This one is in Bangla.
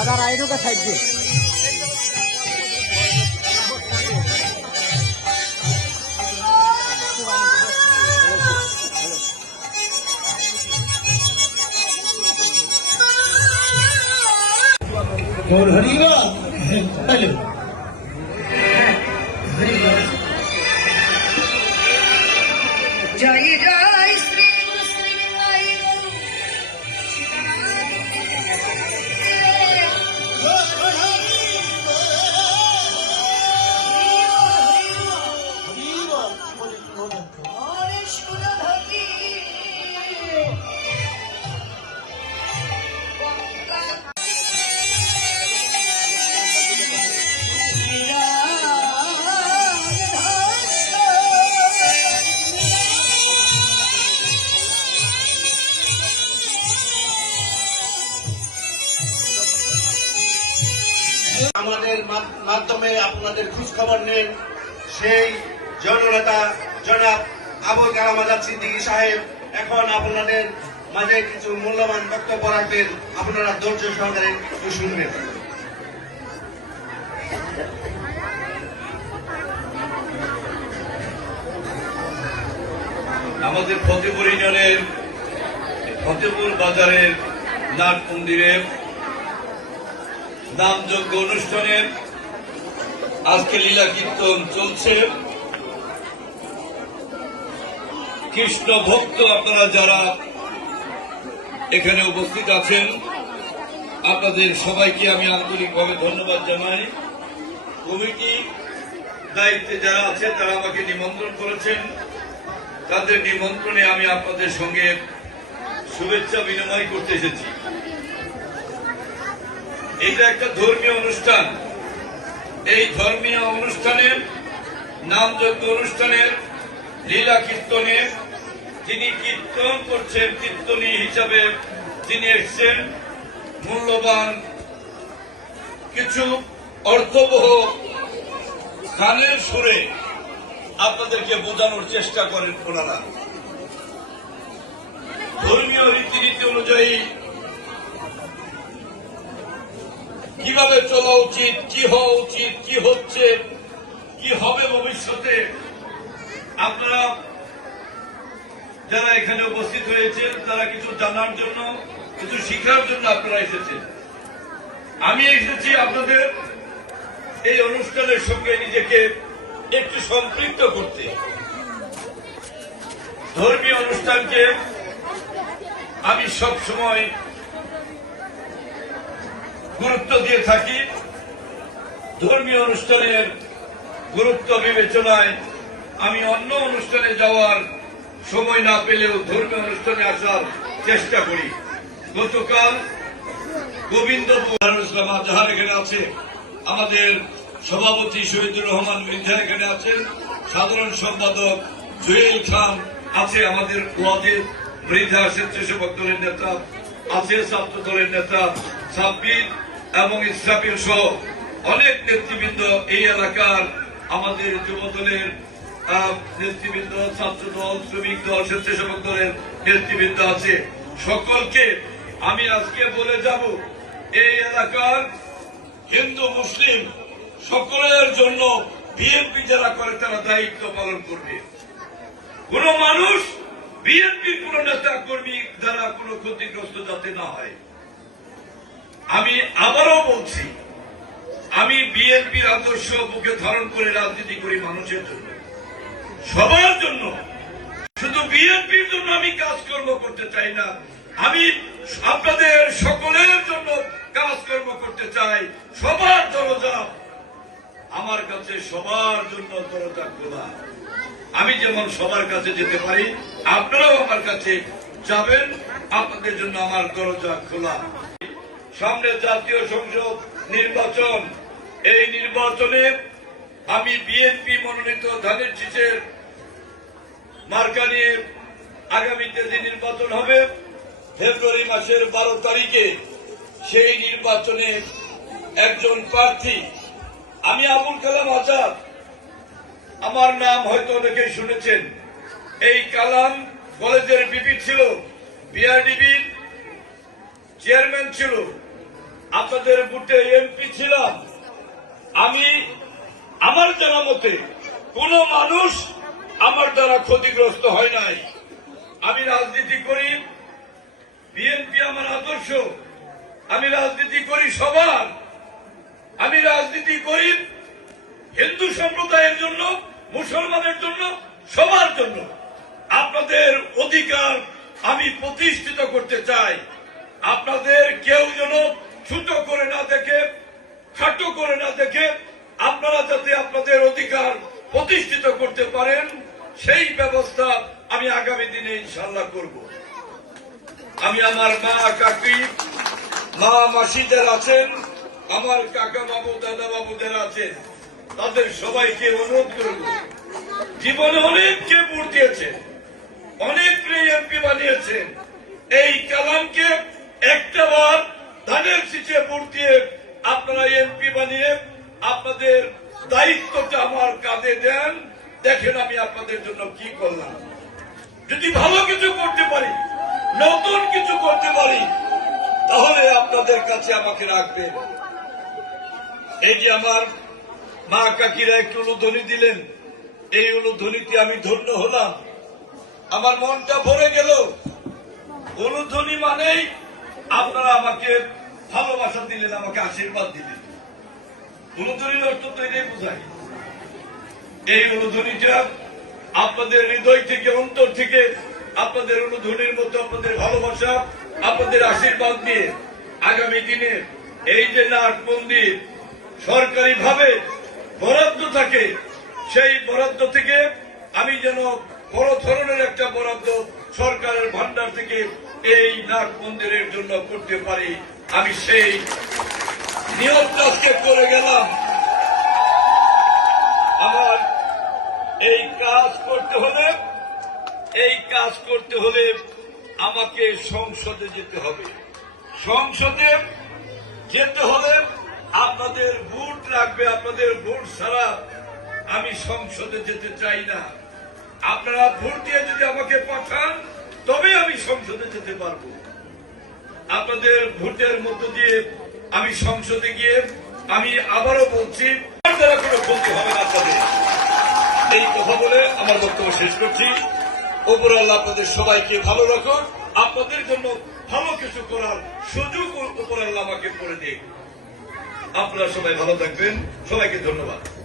দাদা রাইডুকে সাইড দিয়ে और हरीवा हेलो আমাদের মাধ্যমে আপনাদের খোঁজ খবর নেন। সেই জননেতা জনাব আবুল কালাম আজাদ সিদ্দিকী সাহেব, এখন আপনাদের মাঝে কিছু মূল্যবান বক্তব্য রাখবেন। আপনারা ধৈর্য সহকারে শুনবেন। আমাদের ফতেপুর ইউনিয়নের ফতেপুর বাজারের নাট মন্দিরে নামযজ্ঞ অনুষ্ঠানের আজকে লীলা কীর্তন চলছে। কৃষ্ণ ভক্ত আপনারা যারা এখানে উপস্থিত আছেন, আপনাদের সবাইকে আমি আন্তরিকভাবে ধন্যবাদ জানাই। কমিটি দায়িত্বে যারা আছে, তারা আমাকে নিমন্ত্রণ করেছেন। তাদের নিমন্ত্রণে আমি আপনাদের সঙ্গে শুভেচ্ছা বিনিময় করতে এসেছি। এটা একটা ধর্মীয় অনুষ্ঠান। এই ধর্মীয় অনুষ্ঠানের নামযজ্ঞ অনুষ্ঠানের লীলা কীর্তনের তিনি কীর্তন করছেন, কীর্তনী হিসাবে তিনি এসছেন। মূল্যবান কিছু অর্থবহ গানের সুরে আপনাদেরকে বোঝানোর চেষ্টা করেন ওনারা। ধর্মীয় রীতিনীতি অনুযায়ী কীভাবে চলা উচিত? কি হওয়া উচিত? কি হচ্ছে? কি হবে ভবিষ্যতে? আপনারা যারা এখানে উপস্থিত হয়েছেন, তারা কিছু জানার জন্য, কিছু শিখার জন্য আপনারা এসেছেন। আমি এসেছি আপনাদের এই অনুষ্ঠানের সঙ্গে নিজেকে একটু সম্পৃক্ত করতে। ধর্মীয় অনুষ্ঠানকে আমি সব সময় গুরুত্ব দিয়ে থাকি। ধর্মীয় অনুষ্ঠানের গুরুত্ব বিবেচনায় আমি অন্য অনুষ্ঠানে যাওয়ার সময় না পেলেও ধর্মীয় অনুষ্ঠানে আসার চেষ্টা করি। গতকাল গোবিন্দপুর আজহার এখানে আছে। আমাদের সভাপতি শহীদুর রহমান মৃধা এখানে আছেন। সাধারণ সম্পাদক জুয়েল খান আছে আমাদের ওয়াজের মৃধা স্বেচ্ছাসেবক দলের নেতা আছে ছাত্র দলের নেতা সাব্বির। এবং ইসরাফিল সহ অনেক নেতৃবৃন্দ এই এলাকার আমাদের যুব দলের নেতৃবৃন্দ ছাত্র দল শ্রমিক দল, স্বেচ্ছাসেবক দলের নেতৃবৃন্দ আছে। সকলকে আমি আজকে বলে যাব, এই এলাকার হিন্দু, মুসলিম সকলের জন্য বিএনপি যারা করে তারা দায়িত্ব পালন করবে। কোন মানুষ বিএনপির কোন নেতা কর্মী দ্বারা কোনো ক্ষতিগ্রস্ত যাতে না হয়। আমি আবারও বলছি, আমি বিএনপির আদর্শ বুকে ধারণ করে রাজনীতি করি মানুষের জন্য, সবার জন্য। শুধু বিএনপির জন্য আমি কাজকর্ম করতে চাই না, আমি আপনাদের সকলের জন্য কাজকর্ম করতে চাই। সবার দরজা আমার কাছে, সবার জন্য দরজা খোলা। আমি যেমন সবার কাছে যেতে পারি, আপনারাও আমার কাছে যাবেন, আপনাদের জন্য আমার দরজা খোলা। সামনে জাতীয় সংসদ নির্বাচন। এই নির্বাচনে আমি বিএনপি মনোনীত ধানের শীষের মার্কা নিয়ে আগামীতে যে নির্বাচন হবে, ফেব্রুয়ারি মাসের বারো তারিখে সেই নির্বাচনে একজন প্রার্থী। আমি আবুল কালাম আজাদ। আমার নাম হয়তো অনেকেই শুনেছেন। এই কালাম কলেজের বিপি ছিল বিআরডিবির চেয়ারম্যান ছিল। আপনাদের বুটে এমপি ছিলাম। আমি আমার জানা মতে কোন মানুষ আমার দ্বারা ক্ষতিগ্রস্ত হয় নাই। আমি রাজনীতি করি বিএনপি আমার আদর্শ। আমি রাজনীতি করি সবার। আমি রাজনীতি করি হিন্দু সম্প্রদায়ের জন্য, মুসলমানের জন্য, সবার জন্য। আপনাদের অধিকার আমি প্রতিষ্ঠিত করতে চাই। আপনাদের কেউ যেন ছোট করে না দেখে, খাটো করে না দেখে আপনারা যাতে আপনাদের অধিকার প্রতিষ্ঠিত করতে পারেন, সেই ব্যবস্থা আমি আগামী দিনে ইনশাল্লাহ করব। আমি আমার মা, কাকি, মা মাসিদের আছেন, আমার কাকা বাবু, দাদা বাবুদের আছেন। তাদের সবাইকে অনুরোধ করব। জীবনে অনেককে ভোট দিয়েছেন অনেককে এমপি বানিয়েছেন। এই কালামকে একটা বার ধানের শীষে ভোট দিয়ে আপনারা এমপি বানিয়ে আপনাদের দায়িত্বটা আমার কাঁধে দেন। দেখেন আমি আপনাদের জন্য কি করলাম। যদি ভালো কিছু করতে পারি, নতুন কিছু করতে পারি, তাহলে আপনাদের কাছে আমাকে রাখবেন। এই যে আমার মা কাকিরা একটু উলুধ্বনি দিলেন, এই উলুধ্বনিতে আমি ধন্য হলাম। আমার মনটা ভরে গেল। উলুধ্বনি মানেই আপনারা আমাকে ভালোবাসা দিলেন, আমাকে আশীর্বাদ দিলেন। উলুধ্বনির অর্থ তো এটাই বোঝায়। এই অনুধ্বনিটা আপনাদের হৃদয় থেকে, অন্তর থেকে আপনাদের অনুধ্বনির মতো আপনাদের ভালোবাসা, আপনাদের আশীর্বাদ দিয়ে আগামী দিনে এই যে নাট মন্দির সরকারি ভাবে বরাদ্দ থাকে, সেই বরাদ্দ থেকে আমি যেন বড় ধরনের একটা বরাদ্দ সরকারের ভান্ডার থেকে এই নাট মন্দিরের জন্য করতে পারি। আমি সেই নিয়মটা করে গেলাম। আমার এই কাজ করতে হলে, এই কাজ করতে হলে আমাকে সংসদে যেতে হবে। সংসদে যেতে হলে আপনাদের ভোট লাগবে, আপনাদের ভোট ছাড়া আমি সংসদে যেতে চাই না। আপনারা ভোট দিয়ে যদি আমাকে পাঠান তবে আমি সংসদে যেতে পারব। আপনাদের ভোটের মধ্য দিয়ে আমি সংসদে গিয়ে আমি আবারও বলছি কোনো ক্ষতি হবে না আপনাদের। এই কথা বলে আমার বক্তব্য শেষ করছি। ওপর আল্লাহ আপনাদের সবাইকে ভালো রাখুন। আপনাদের জন্য ভালো কিছু করার সুযোগ ওপর আল্লাহ আমাকে করে দিন। আপনারা সবাই ভালো থাকবেন। সবাইকে ধন্যবাদ।